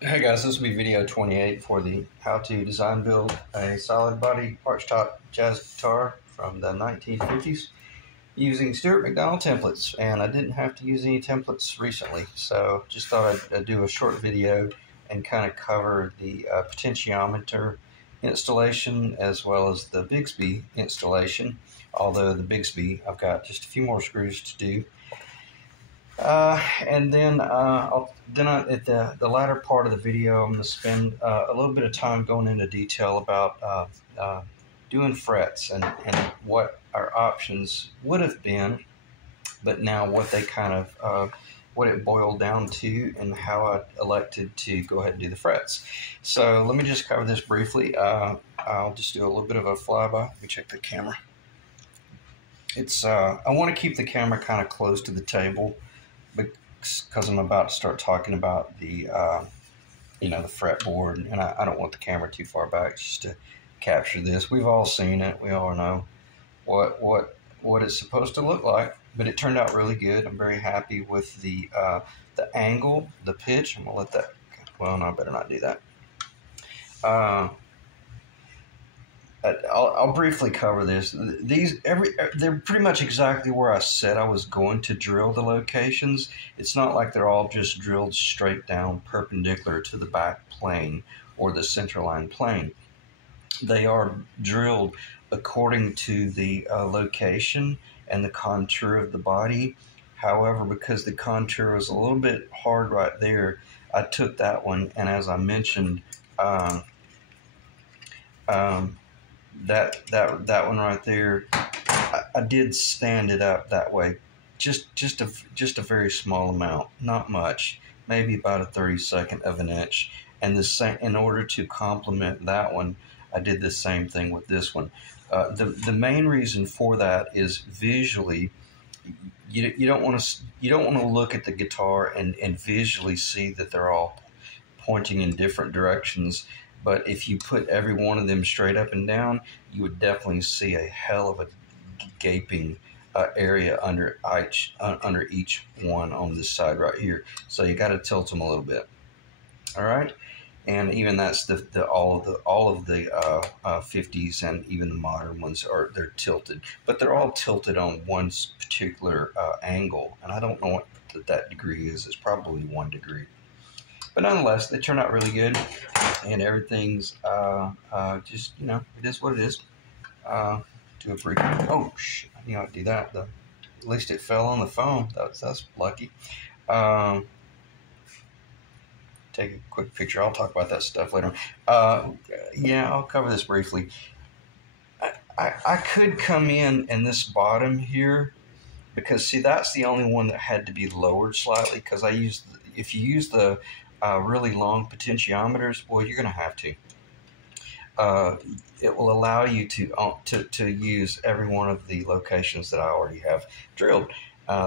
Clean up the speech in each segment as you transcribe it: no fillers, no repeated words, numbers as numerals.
Hey guys, this will be video 28 for the how to design build a solid body archtop jazz guitar from the 1950s using Stuart McDonald templates. And I didn't have to use any templates recently, so just thought I'd do a short video and kind of cover the potentiometer installation as well as the Bigsby installation. Although the Bigsby, I've got just a few more screws to do. And then at the latter part of the video, I'm going to spend a little bit of time going into detail about doing frets and what our options would have been, but now what they kind of what it boiled down to and how I elected to go ahead and do the frets. So let me just cover this briefly. I'll just do a little bit of a flyby. Let me check the camera. I want to keep the camera kind of close to the table, because I'm about to start talking about the the fretboard, and I don't want the camera too far back just to capture this. We've all seen it. We all know what it's supposed to look like, but it turned out really good. I'm very happy with the angle, the pitch. I'm gonna let that. Well, no, I better not do that. I'll briefly cover this. They're pretty much exactly where I said I was going to drill the locations. It's not like they're all just drilled straight down perpendicular to the back plane or the centerline plane. They are drilled according to the location and the contour of the body. However, because the contour was a little bit hard right there, I took that one, and as I mentioned, that one right there, I did stand it up that way, just a very small amount, not much, maybe about a 32nd of an inch. And the same, in order to complement that one, I did the same thing with this one. The main reason for that is visually, you don't want to look at the guitar and visually see that they're all pointing in different directions. But if you put every one of them straight up and down, you would definitely see a hell of a gaping area under each one on this side right here. So you got to tilt them a little bit. All right, and even that's all of the 50s and even the modern ones they're tilted, but they're all tilted on one particular angle, and I don't know what that degree is. It's probably 1 degree. But nonetheless, they turn out really good, and everything's just, it is what it is. Do a brief. Oh, shit, I knew I'd do that. At least it fell on the phone. That's lucky. Take a quick picture. I'll talk about that stuff later. Yeah, I'll cover this briefly. I could come in this bottom here, because see, that's the only one that had to be lowered slightly, because if you use the really long potentiometers, well, you're going to have to. It will allow you to use every one of the locations that I already have drilled.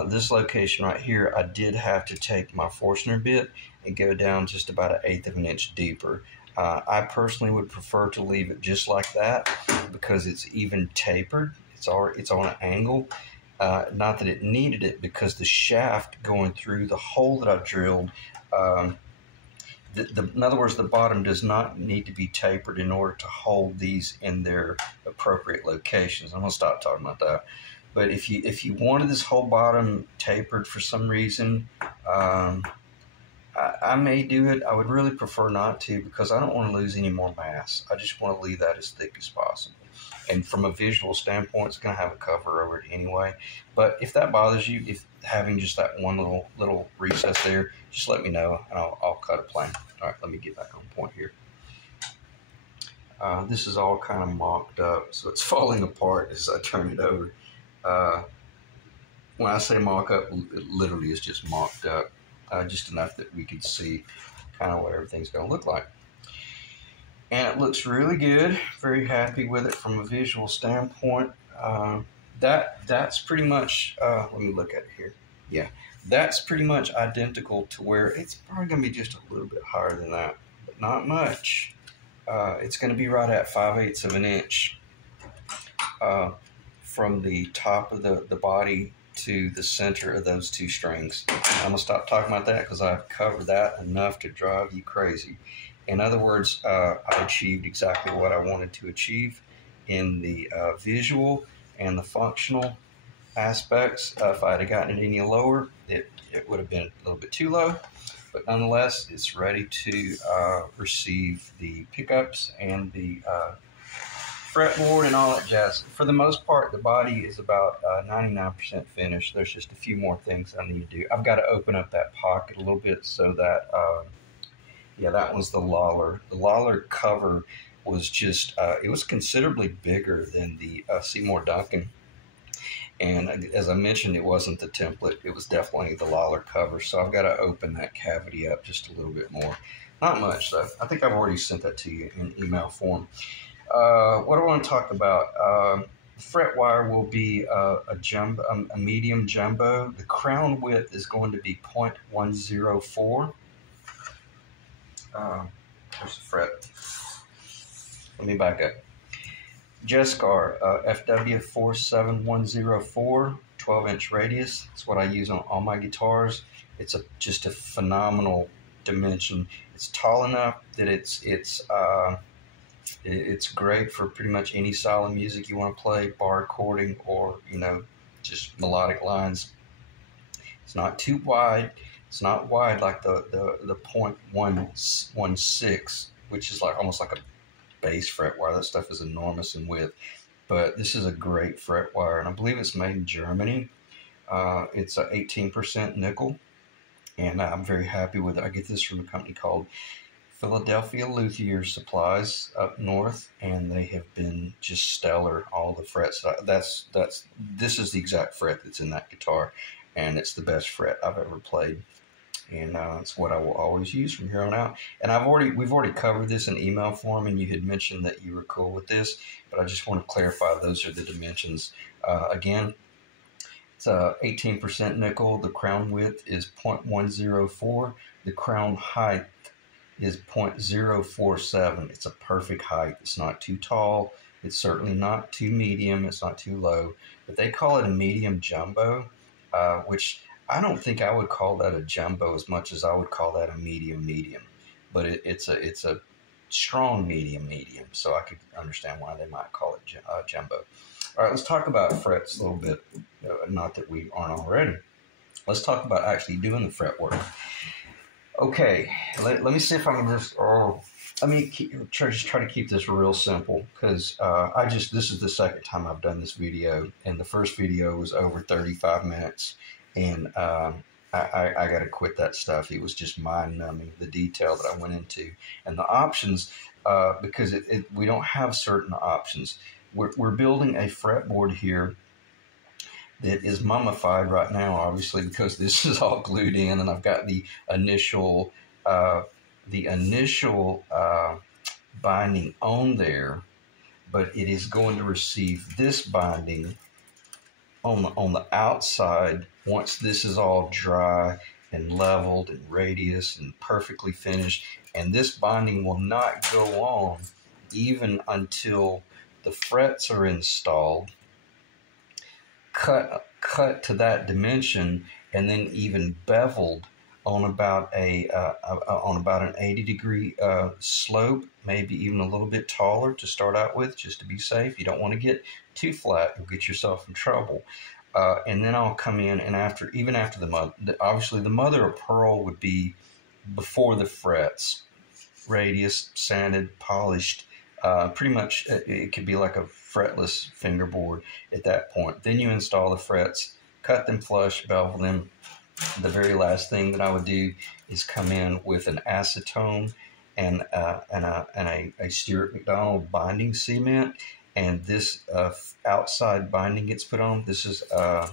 This location right here, I did have to take my Forstner bit and go down just about 1/8 of an inch deeper. I personally would prefer to leave it just like that, because it's even tapered. It's on an angle. Not that it needed it, because the shaft going through the hole that I drilled, in other words, the bottom does not need to be tapered in order to hold these in their appropriate locations. I'm going to stop talking about that. But if you wanted this whole bottom tapered for some reason, I may do it. I would really prefer not to, because I don't want to lose any more mass. I just want to leave that as thick as possible. And from a visual standpoint, it's going to have a cover over it anyway. But if that bothers you, if having just that one little recess there, just let me know, and I'll cut a plane. All right, let me get back on point here. This is all kind of mocked up, so it's falling apart as I turn it over. When I say mock up, it literally is just mocked up, just enough that we can see kind of what everything's going to look like. And it looks really good. Very happy with it from a visual standpoint. That's pretty much, let me look at it here. Yeah, that's pretty much identical to where it's probably going to be just a little bit higher than that, but not much. It's going to be right at 5/8 of an inch from the top of the body to the center of those two strings. I'm going to stop talking about that because I've covered that enough to drive you crazy. In other words, I achieved exactly what I wanted to achieve in the visual and the functional aspects. If I had gotten it any lower, it would have been a little bit too low. But nonetheless, it's ready to receive the pickups and the fretboard and all that jazz. For the most part, the body is about 99% finished. There's just a few more things I need to do. I've got to open up that pocket a little bit so that, yeah, that was the Lawler. The Lawler cover was just, it was considerably bigger than the Seymour Duncan. And as I mentioned, it wasn't the template. It was definitely the Lawler cover. So I've got to open that cavity up just a little bit more. Not much, though. I think I've already sent that to you in email form. What do I want to talk about? The fret wire will be a medium jumbo. The crown width is going to be 0.104. There's the fret. Let me back up. Jescar FW47104, 12-inch radius. That's what I use on all my guitars. It's just a phenomenal dimension. It's tall enough that it's great for pretty much any style of music you want to play, bar chording or, just melodic lines. It's not too wide. It's not wide like the 0.116, which is like almost like a bass fret wire. That stuff is enormous in width. But this is a great fret wire, and I believe it's made in Germany. It's a 18% nickel, and I'm very happy with it. I get this from a company called Philadelphia Luthier Supplies up north, and they have been just stellar. All the frets. This is the exact fret that's in that guitar, and it's the best fret I've ever played. And it's what I will always use from here on out. And we've already covered this in email form, and you had mentioned that you were cool with this, but I just want to clarify those are the dimensions. Again, it's 18% nickel. The crown width is 0.104. The crown height is 0.047. It's a perfect height. It's not too tall. It's certainly not too medium. It's not too low. But they call it a medium jumbo, which I don't think I would call that a jumbo as much as I would call that a medium. But it's a strong medium. So I could understand why they might call it jumbo. All right, let's talk about frets a little bit. Not that we aren't already. Let's talk about actually doing the fret work. Okay, let me see if I can just. Let me try to keep this real simple because this is the second time I've done this video, and the first video was over 35 minutes. And I got to quit that stuff. It was just mind-numbing, the detail that I went into. And the options, because we don't have certain options. We're building a fretboard here that is mummified right now, obviously, because this is all glued in, and I've got the initial binding on there, but it is going to receive this binding on the outside once this is all dry and leveled and radius and perfectly finished. And this binding will not go on even until the frets are installed, cut to that dimension, and then even beveled on about an 80-degree slope, maybe even a little bit taller to start out with, just to be safe. You don't want to get too flat; you'll get yourself in trouble. And then I'll come in, and even after the mother, obviously the mother of pearl would be before the frets, radius, sanded, polished. Pretty much, it could be like a fretless fingerboard at that point. Then you install the frets, cut them flush, bevel them. The very last thing that I would do is come in with an acetone and a Stuart McDonald binding cement, and this outside binding gets put on. This is a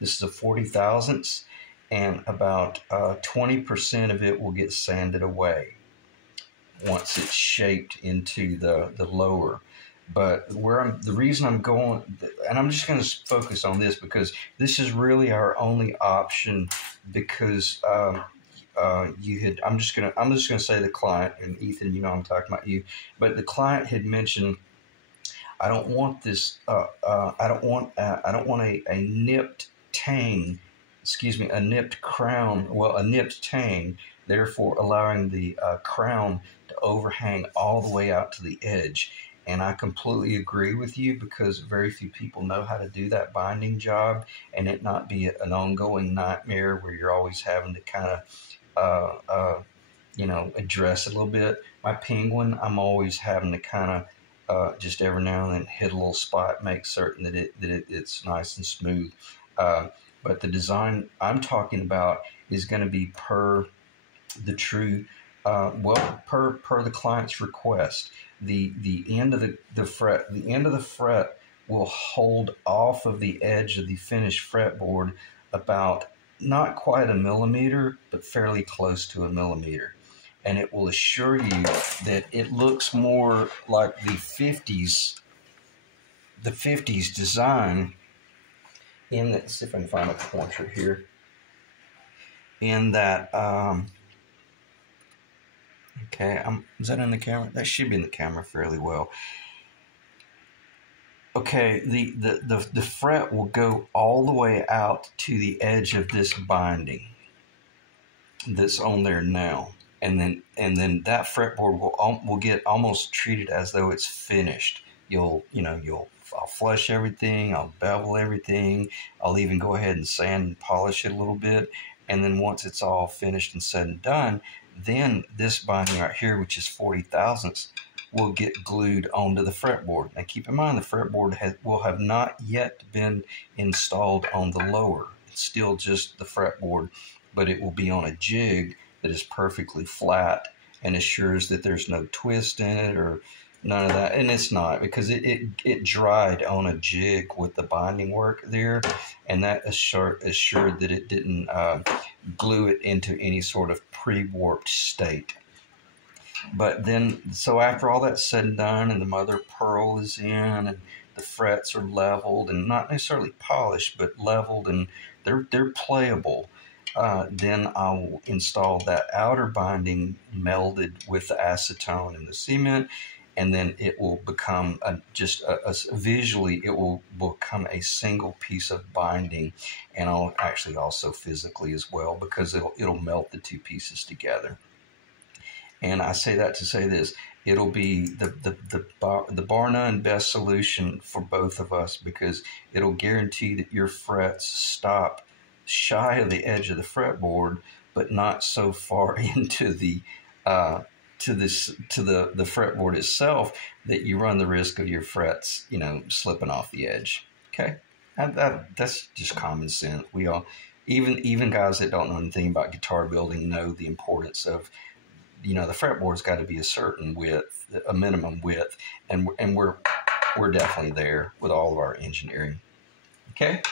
40 thousandths, and about 20% of it will get sanded away once it's shaped into the lower. But the reason I'm going, and I'm just going to focus on this because this is really our only option, because I'm just going to say the client, and Ethan, I'm talking about you, but the client had mentioned, I don't want this, I don't want a nipped tang, a nipped crown, well, a nipped tang, therefore allowing the crown to overhang all the way out to the edge. And I completely agree with you because very few people know how to do that binding job and it not be an ongoing nightmare where you're always having to kind of, address it a little bit. My penguin, I'm always having to kind of just every now and then hit a little spot, make certain that it's nice and smooth. But the design I'm talking about is going to be per the true, per the client's request. The end of the end of the fret will hold off of the edge of the finished fretboard about not quite a millimeter, but fairly close to a millimeter. And it will assure you that it looks more like the 50's design in that. See if I can find a pointer here. In that, okay, is that in the camera? That should be in the camera fairly well. Okay, the fret will go all the way out to the edge of this binding that's on there now. And then that fretboard will get almost treated as though it's finished. I'll flush everything, I'll bevel everything, I'll even go ahead and sand and polish it a little bit. And then once it's all finished and said and done, then this binding right here, which is 40 thousandths, will get glued onto the fretboard. Now keep in mind the fretboard will have not yet been installed on the lower. It's still just the fretboard, but it will be on a jig that is perfectly flat and assures that there's no twist in it or none of that. And it's not, because it dried on a jig with the binding work there, and that assured that it didn't glue it into any sort of pre-warped state. But then, so after all that's said and done, and the mother pearl is in, and the frets are leveled and not necessarily polished, but leveled, and they're playable. Then I'll install that outer binding melded with the acetone and the cement, and then it will become visually it will become a single piece of binding, and I'll actually also physically as well, because it'll melt the two pieces together. And I say that to say this: it'll be the bar none best solution for both of us, because it'll guarantee that your frets stop shy of the edge of the fretboard, but not so far into the fretboard itself that you run the risk of your frets, slipping off the edge. Okay, and that's just common sense. We all, even guys that don't know anything about guitar building, know the importance of, the fretboard's got to be a certain width, a minimum width, and we're definitely there with all of our engineering. Okay,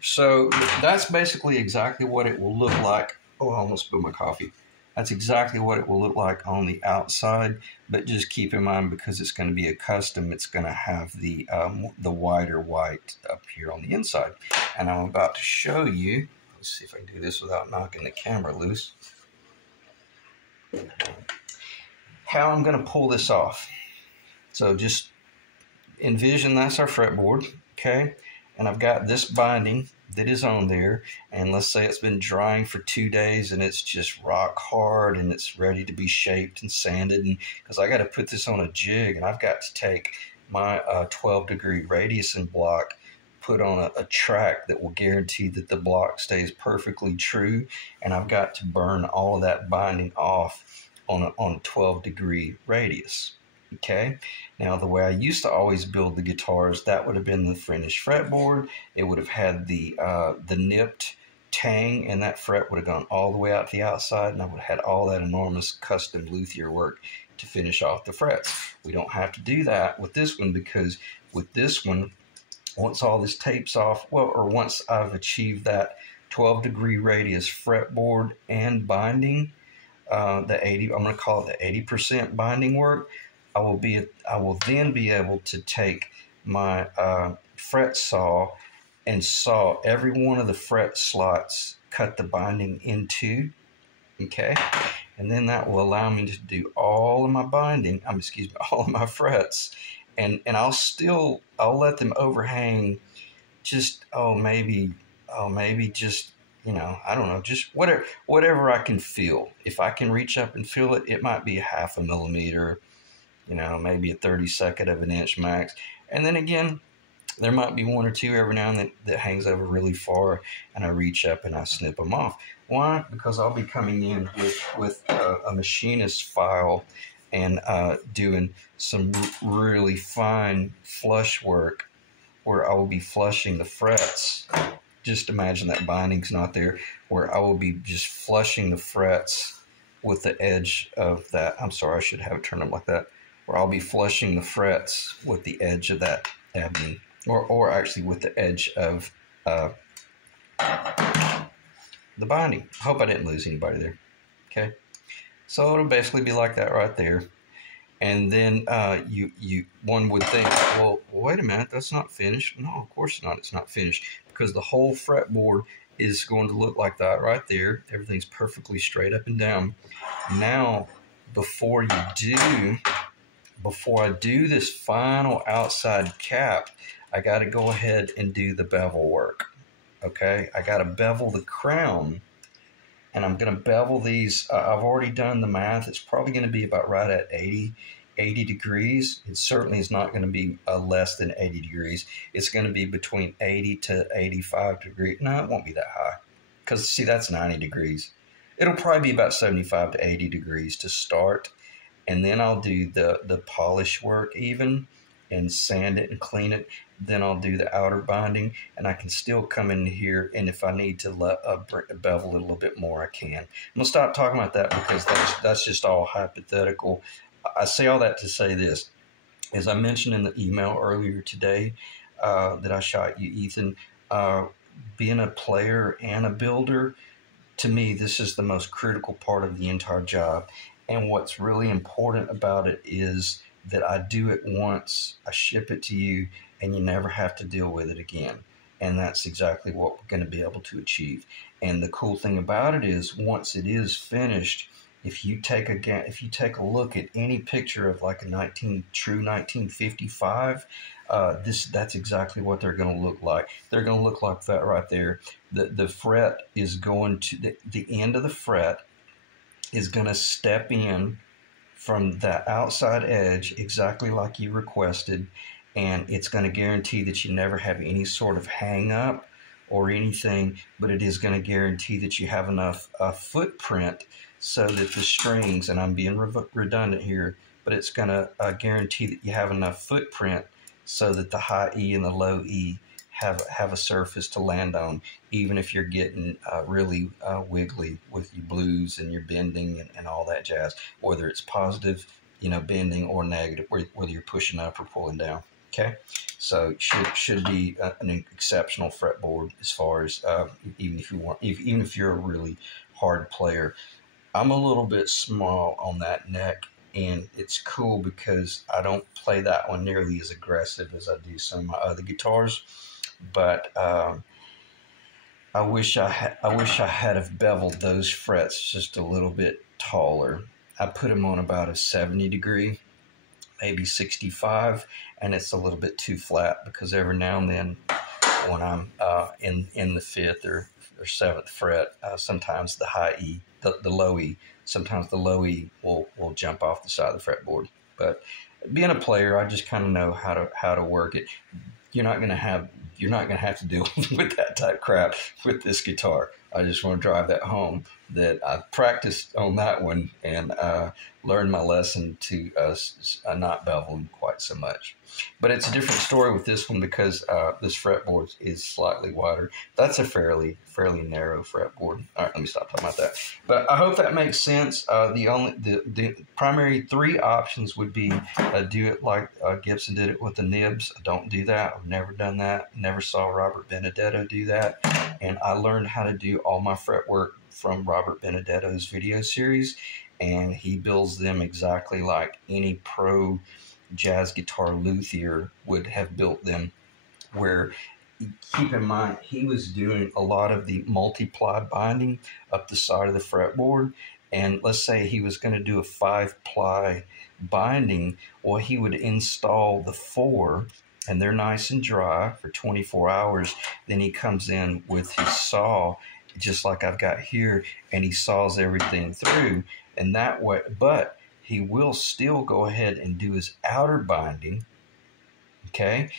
so that's basically exactly what it will look like. Oh, I almost spilled my coffee. That's exactly what it will look like on the outside, but just keep in mind, because it's going to be a custom, it's going to have the wider white up here on the inside. And I'm about to show you, let's see if I can do this without knocking the camera loose, how I'm going to pull this off. So just envision that's our fretboard, okay? And I've got this binding that is on there, and let's say it's been drying for 2 days and it's just rock hard and it's ready to be shaped and sanded, and because I got to put this on a jig, and I've got to take my 12-degree radius and block, put on a track that will guarantee that the block stays perfectly true, and I've got to burn all of that binding off on a 12-degree radius. Okay, now the way I used to always build the guitars, that would have been the finished fretboard. It would have had the nipped tang, and that fret would have gone all the way out to the outside, and I would have had all that enormous custom luthier work to finish off the frets. We don't have to do that with this one, because with this one, once all this tapes off, or once I've achieved that 12-degree radius fretboard and binding, I'm going to call it the 80% binding work, I will then be able to take my fret saw and saw every one of the fret slots, cut the binding into, okay? And then that will allow me to do all of my binding, all of my frets, and I'll let them overhang just, maybe oh, maybe just, I don't know, just whatever I can feel. If I can reach up and feel it, it might be a half a millimeter, maybe a 32nd of an inch max. And then again, there might be one or two every now and then that hangs over really far, and I reach up and I snip them off. Why? Because I'll be coming in with a machinist file and doing some really fine flush work where I will be flushing the frets. Just imagine that binding's not there, where I will be just flushing the frets with the edge of that. I'm sorry, I should have it turned up like that. Where I'll be flushing the frets with the edge of that ebony, or actually with the edge of the binding. I hope I didn't lose anybody there. Okay, so it'll basically be like that right there. And then one would think, well, wait a minute, that's not finished. No, of course not. It's not finished, because the whole fretboard is going to look like that right there. Everything's perfectly straight up and down. Now, before I do this final outside cap, I got to go ahead and do the bevel work. Okay, I got to bevel the crown. And I'm going to bevel these. I've already done the math. It's probably going to be about right at 80 degrees. It certainly is not going to be less than 80 degrees. It's going to be between 80 to 85 degrees. No, it won't be that high, because, see, that's 90 degrees. It'll probably be about 75 to 80 degrees to start. And then I'll do the polish work even, and sand it and clean it. Then I'll do the outer binding, and I can still come in here, and if I need to bevel it a little bit more, I can. I'm going to stop talking about that, because that's just all hypothetical. I say all that to say this. As I mentioned in the email earlier today that I shot you, Ethan, being a player and a builder, to me, this is the most critical part of the entire job. And what's really important about it is that I do it once, I ship it to you, and you never have to deal with it again. And that's exactly what we're going to be able to achieve. And the cool thing about it is, once it is finished, if you take a look at any picture of like a true 1955, that's exactly what they're going to look like. They're going to look like that right there. The fret is going to the end of the fret is going to step in from the outside edge exactly like you requested, and it's going to guarantee that you never have any sort of hang up or anything, but it is going to guarantee that you have enough footprint so that the strings, and I'm being redundant here, but it's going to guarantee that you have enough footprint so that the high E and the low E have a surface to land on, even if you're getting really wiggly with your blues and your bending and all that jazz, whether it's positive, bending, or negative, whether you're pushing up or pulling down. Okay, so should be an exceptional fretboard as far as even if you're a really hard player. I'm a little bit small on that neck, and it's cool because I don't play that one nearly as aggressive as I do some of my other guitars. But I wish I had have beveled those frets just a little bit taller. I put them on about a 70 degree, maybe 65, and it's a little bit too flat, because every now and then when I'm in the 5th or 7th fret, sometimes the high E, the low E, sometimes the low E will jump off the side of the fretboard. But being a player, I just kind of know how to work it. You're not going to have to deal with that type crap with this guitar. I just want to drive that home, that I practiced on that one and learned my lesson to not bevel them quite so much. But it's a different story with this one, because this fretboard is slightly wider. That's a fairly narrow fretboard. All right, let me stop talking about that. But I hope that makes sense. The primary 3 options would be do it like Gibson did it with the nibs. I don't do that. I've never done that. Never saw Robert Benedetto do that. And I learned how to do all my fretwork from Robert Benedetto's video series, and he builds them exactly like any pro jazz guitar luthier would have built them, where, keep in mind, he was doing a lot of the multiply binding up the side of the fretboard. And let's say he was going to do a 5-ply binding, well, he would install the 4 and they're nice and dry for 24 hours. Then he comes in with his saw, just like I've got here, and he saws everything through. And that way, but he will still go ahead and do his outer binding, okay?